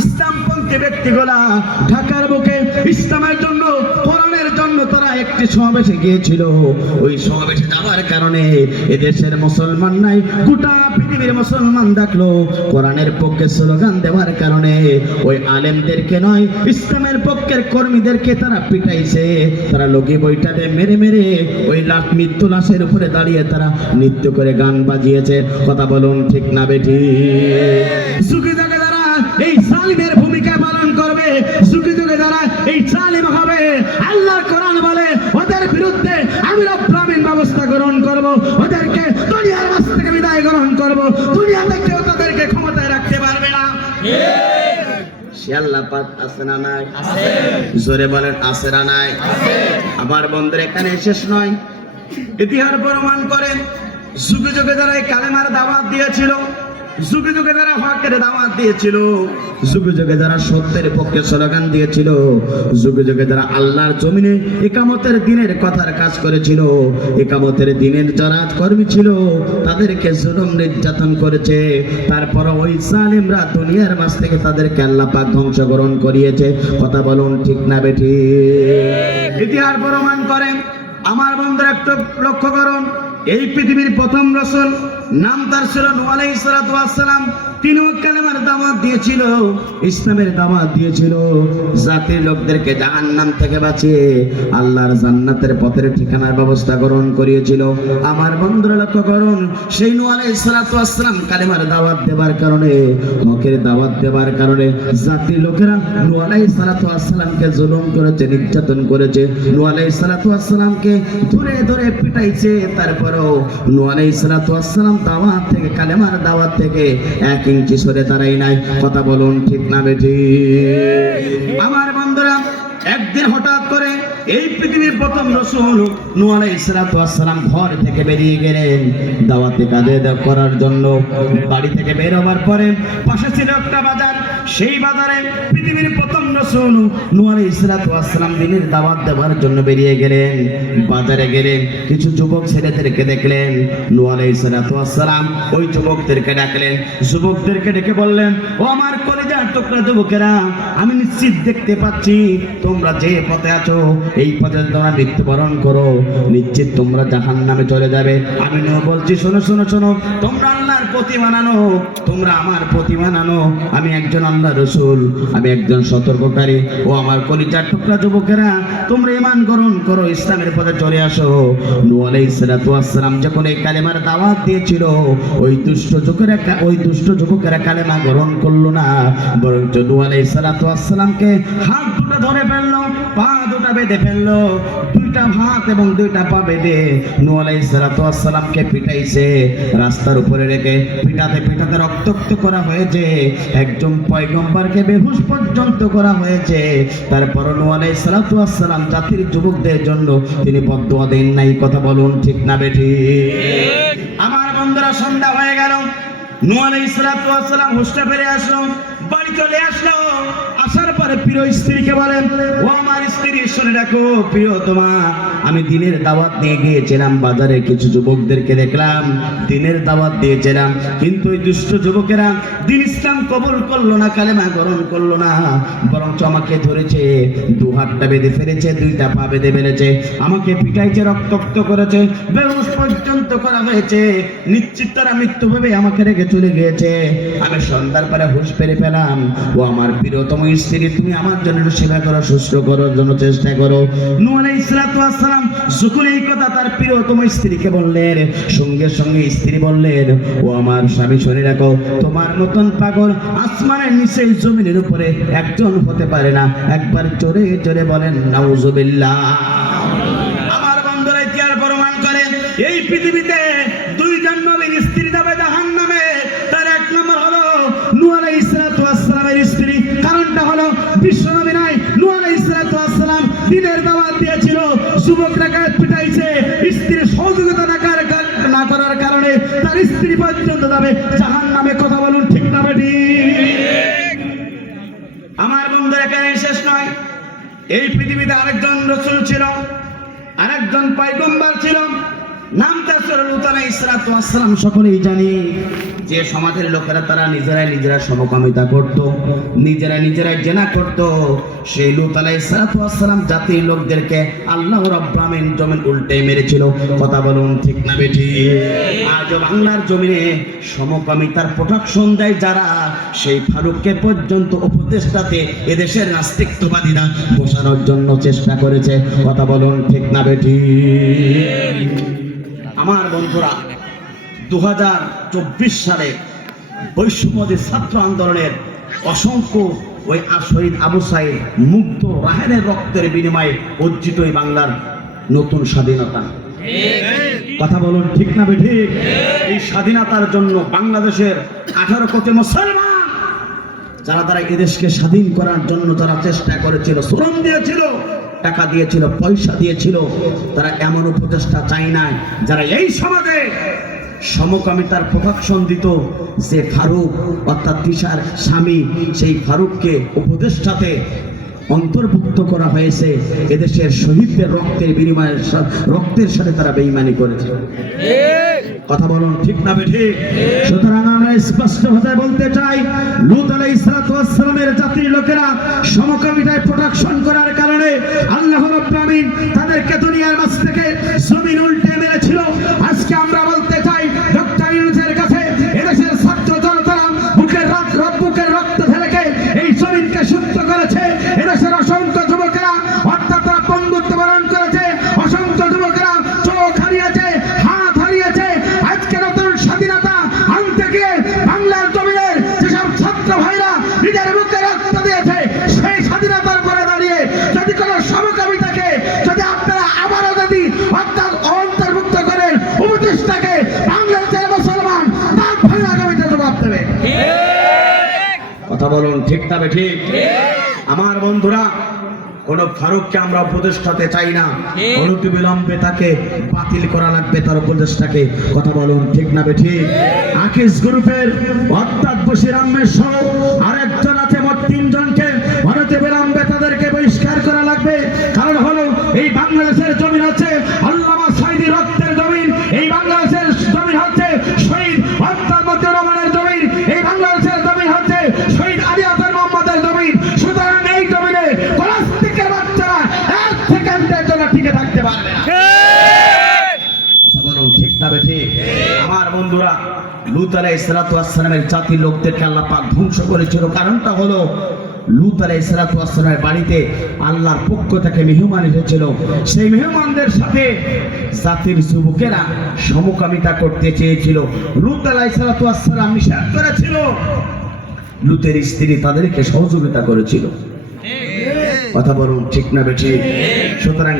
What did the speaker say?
ইসলামপন্থী ঢাকার বুকে ইসলামের জন্য, কোরআনের জন্য তারা একটি সমাবেশে গিয়েছিল। ওই সমাবেশে যাওয়ার কারণে এদেশের মুসলমান নাই, গোটা পৃথিবীর মুসলমান দেখল কোরআনের পক্ষে স্লোগান দেওয়ার কারণে ওই আলেমদেরকে নয়, ইসলামের পক্ষের কর্মীদেরকে তারা পিটাইছে। তারা লোকে বইটাতে মেরে মেরে ওই লাশ মৃত্যু লাশের উপরে দাঁড়িয়ে তারা নৃত্য করে গান বাজিয়েছে। কথা বলুন ঠিক না বেটি সুখী যুগে সালিমের ভূমিকা পালন করবে। সুখী যুগে যারা এই সালিম হবে আল্লাহর কোরআন বলে ওদের বিরুদ্ধে আমি রব্রামিন ব্যবস্থা গ্রহণ করব। ওদেরকে দুনিয়ার মাছ থেকে বিদায় গ্রহণ করব। দুনিয়াতে কেউ তাদেরকে ক্ষমতায় রাখতে পারবে না। সে আল্লাহ পাক আছে না নাই? জোরে বলেন আছে না নাই? আমার বন্ধুর এখানে শেষ নয়। ইতিহাস প্রমাণ করে যুগে যুগে যারা এই কালেমার দাওয়াত দিয়েছিল যুগে যুগে যারা হকের দাওয়াত দিয়েছিল যুগে যুগে যারা সত্যের পক্ষে স্লোগান দিয়েছিল যুগে যুগে যারা আল্লাহর জমিনে একামতের দিনের কথার কাজ করেছিল একামতের দিনের যারা কর্মী ছিল তাদেরকে জুলুম নির্যাতন করেছে। তারপর ওই জালিমরা দুনিয়ার মাঝ থেকে তাদেরকে আল্লাহ পাক ধ্বংসকরণ করিয়েছে। কথা বলুন ঠিক না বেঠি ইতিহাস প্রমাণ করেন আমার বন্ধুরা একটু লক্ষ্য করুন। এই পৃথিবীর প্রথম রসুল নাম তার ছিল নোয়ালাই সালাম। কালেমার দাওয়াত দিয়েছিল, ইসলামের দাওয়াত দিয়েছিল। জাতির লোকদেরকে জাহান্নাম থেকে বাঁচিয়ে আল্লাহর জান্নাতের পথের ঠিকানার ব্যবস্থা গ্রহণ করিয়েছিল। আমার বন্ধুরা লক্ষ্য করুন, সেই কালেমার দাওয়াত দেবার কারণে হকের দাওয়াত দেবার কারণে জাতির লোকেরা জুলুম করেছে, নির্যাতন করেছে। নোয়ালাই সালাতামকে ধরে ধরে পিটাইছে, তারপরেও নোয়ালাই সালাতাম দাওয়াত থেকে, কালেমার দাওয়াত থেকে এক ইঞ্চি সরে তারাই নাই। কথা বলুন ঠিক না বেঠি? আমার বন্ধুরা, একদিন হঠাৎ করে এই পৃথিবীর প্রথম রসুল নুয়ালা আসসালাম ঘর থেকে বেরিয়ে গেলেন দাওয়াতে কাজে করার জন্য। বাড়ি থেকে বের হবার পরে পাশে ছিল একটা বাজার। সেই বাজারে রসুল নুয়ালা ইসলাতাম দিনের দাওয়াত দেওয়ার জন্য বেরিয়ে গেলেন, বাজারে গেলেন, কিছু যুবক ছেলেদেরকে দেখলেন নুয়ালা ইসলাতাম ওই যুবকদেরকে ডাকলেন, যুবকদেরকে ডেকে বললেন, ও আমার কলেজার টুকরা যুবকেরা, আমি নিশ্চিত দেখতে পাচ্ছি তোমরা যে পথে আছো, এই পথে তোমরা মৃত্যুবরণ করো, নিশ্চিত তোমরা জাহান নামে চলে যাবে। আমি নিয়েও বলছি, শোনো শোনো শোনো, তোমরা আল্লাহর প্রতি মানানো তোমরা আমার প্রতি মানানো আমি একজন আল্লাহ রসুল, আমি একজন সতর্ককারী ও আমার কলিজার টুকরা যুবকেরা, তোমরা ইমান গ্রহণ করো, ইসলামের পথে চলে আসো। নূ আলাইসালাম সালাম যখন এই কালেমার দাওয়াত দিয়েছিল, ওই দুষ্ট যুবকেরা ওই দুষ্ট যুবকেরা কালেমা গ্রহণ করল না, বরঞ্চ নূ আলাইহিস সালামকে হাত দুটো ধরে ফেলল, পা দুটা বেঁধে ফেলল, দুইটা হাত এবং দুইটা পা বেঁধে নূ আলাইহিস সালামকে পিটাইছে, রাস্তার উপরে রেখে পিটাতে পিটাতে রক্তাক্ত করা হয়েছে, একজন পয়গম্বরকে বেহুশ পর্যন্ত করা হয়েছে তারপর নূ আলাইহিস সালাম জাতির যুবকদের জন্য তিনি বদদোয়া দেন নাই, কথা বলুন ঠিক না বেঠি? আমার বন্ধুরা, সন্ধ্যা হয়ে গেল নূ আলাইহিস সালাম হোস্টে ফিরে আসলো, বাড়ি চলে আসলো। আসার পরে প্রিয় স্ত্রীকে বলেন, ও আমার স্ত্রী, শুনে রাখো, প্রিয় তোমা, আমি দিনের দাওয়াত নিয়ে গিয়েছিলাম, বাজারে কিছু যুবকদেরকে দেখলাম, দিনের দাওয়াত দিয়েছিলাম, কিন্তু ওই দুষ্ট যুবকেরা দিন ইসলাম কবুল করল না, কালেমা গ্রহণ করল না, বরঞ্চ আমাকে ধরেছে, দু হাতটা বেঁধে ফেলেছে, দুইটা পা বেঁধে ফেলেছে, আমাকে পিটাইছে, রক্তাক্ত করেছে, বেহুশ পর্যন্ত করা হয়েছে, নিশ্চিত তারা মৃত্যু ভেবে আমাকে রেখে চলে গিয়েছে, আমি সন্ধ্যার পরে হুশ পেরে পেলাম ও আমার প্রিয়তম স্ত্রী, তুমি আমার জন্য সেবা করো, সুস্থ করার জন্য চেষ্টা করো। নূহ আলাইহিস সালাম যখন এই কথা তার প্রিয়তম স্ত্রীকে বললেন, সঙ্গে সঙ্গে স্ত্রী বললেন, ও আমার স্বামী, শুনে রাখো, তোমার মতন পাগল আসমানের নিচে জমিনের উপরে একজন হতে পারে না। একবার চড়ে চড়ে বলেন, নাউজুবিল্লাহ। আমার বন্ধুরা ইতিহাস প্রমাণ করে? এই পৃথিবীতে দিনের দাওয়াত দিয়েছিল। যুবকরা গায়ে পিটাইছে। স্ত্রীর সহযোগিতা না না করার কারণে তার স্ত্রী পর্যন্ত যাবে। জাহান নামে কথা বলুন, ঠিক না বেটি? আমার বন্ধু এখানে শেষ নয়। এই পৃথিবীতে আরেকজন রসুল ছিল, আরেকজন পাইগম্বার ছিল। নাম তার লুত সকলেই জানি যে সমাজের লোকেরা তারা নিজেরাই নিজেরা সমকামিতা করত, নিজেরা নিজেরাই জেনা করত। সেই লুত আলাইহিসসালাম জাতির লোকদেরকে আল্লাহ রাব্বুল আমিন জমিন উল্টে মেরেছিল। কথা বলুন ঠিক না বেঠি? আজ বাংলার জমিনে সমকামিতার প্রোটেকশন দেয় যারা, সেই ফারুককে পর্যন্ত উপদেষ্টাতে এদেশের নাস্তিকবাদীরা বসানোর জন্য চেষ্টা করেছে। কথা বলুন ঠিক না বেঠি? আমার বন্ধুরা দু হাজার চব্বিশ সালে বৈষম্যদী ছাত্র আন্দোলনের অসংখ্য ওই শহীদ আবু সাইদ মুগ্ধ রাহেনের রক্তের বিনিময়ে অর্জিত এই বাংলার নতুন স্বাধীনতা। কথা বলুন ঠিক না বে ঠিক এই স্বাধীনতার জন্য বাংলাদেশের আঠারো কোটি মুসলমান যারা তারা এদেশকে স্বাধীন করার জন্য তারা চেষ্টা করেছিল, শ্রম দিয়েছিল, টাকা দিয়েছিল, পয়সা দিয়েছিল, তারা এমন উপদেষ্টা চাই নাই যারা এই সমাজে সমকামিতার প্রোটেকশন দিত যে ফারুক অর্থাৎ তিশার স্বামী, সেই ফারুককে উপদেষ্টাতে অন্তর্ভুক্ত করা হয়েছে এদেশের শহীদদের রক্তের বিনিময়ে রক্তের সাথে তারা বেইমানি করেছে। কথা বলুন, ঠিক না ঠিক সুতরাং আমরা স্পষ্ট ভাষায় বলতে চাই, লুত আলাই সালামের জাতির লোকেরা সমকামিতায় প্রোডাকশন করার কারণে আল্লাহ রাব্বুল কথা বলুন ঠিক তবে ঠিক? আমার বন্ধুরা কোন ফারুককে আমরা উপদেষ্টাতে চাই না। অনতি বিলম্বে তাকে বাতিল করা লাগবে তার উপদেষ্টাকে। কথা বলুন ঠিক না বে ঠিক? আকিস গ্রুপের অর্থাৎ বসির আহমেদ সহ আরেকজন আছে মোট তিনজনকে অনতি বিলম্বে তাদেরকে বহিষ্কার করা লাগবে। কারণ হলো এই বাংলাদেশের জমিন হচ্ছে আল্লামা টিকে থাকতে পারবে না। কথা বলুন ঠিক তবে ঠিক? আমার বন্ধুরা লুত আলাই ইসলাতামের জাতির লোকদেরকে আল্লাহ পাক ধ্বংস করেছিল। কারণটা হলো লুত আলাই ইসলাতামের বাড়িতে আল্লাহর পক্ষ থেকে মেহমান এসেছিল। সেই মেহমানদের সাথে জাতির যুবকেরা সমকামিতা করতে চেয়েছিল। লুত আলাই ইসলাতাম নিষেধ করেছিল। লুতের স্ত্রী তাদেরকে সহযোগিতা করেছিল। কথা বলুন ঠিক না বেঠিক সুতরাং